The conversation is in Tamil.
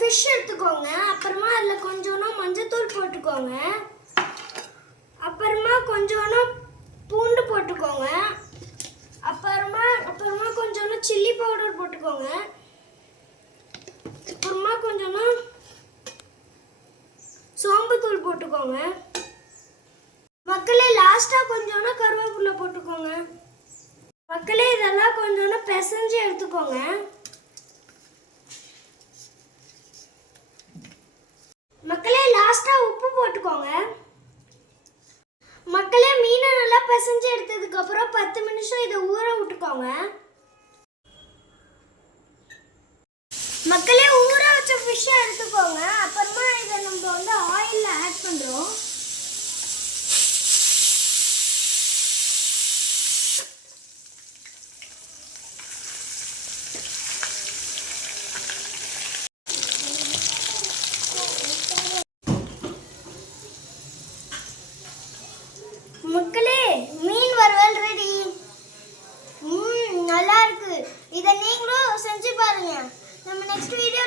ஃபிஷ் எடுத்துக்கோங்க. அப்புறமா அதில் கொஞ்சோண்டு மஞ்சத்தூள் போட்டுக்கோங்க. அப்புறமா கொஞ்சோண்டு பூண்டு போட்டுக்கோங்க. அப்புறமா கொஞ்சோண்டு சில்லி பவுடர் போட்டுக்கோங்க. அப்புறமா கொஞ்சோண்டு சோம்புத்தூள் போட்டுக்கோங்க. மக்களே லாஸ்ட்டாக கொஞ்சோண்டு கருவேப்பிலை போட்டுக்கோங்க. மக்களே இதெல்லாம் கொஞ்சோண்டு பிசைஞ்சு எடுத்துக்கோங்க. மக்களே லாஸ்ட்டாக உப்பு போட்டுக்கோங்க. மக்களே மீனை நல்லா பிசைஞ்சு எடுத்ததுக்கப்புறம் 10 நிமிஷம் இதை ஊற விட்டுக்கோங்க. மக்களே ஊற வச்ச ஃபிஷ்ஷை எடுத்துக்கோங்க. அப்புறமா இதை நம்ம ஆயிலில் ஆட் பண்ணுறோம். மக்களே மீன் வறுவல் ரெடி. நல்லா இருக்கு. இதை நீங்களும் செஞ்சு பாருங்க. நம்ம நெக்ஸ்ட் வீடியோ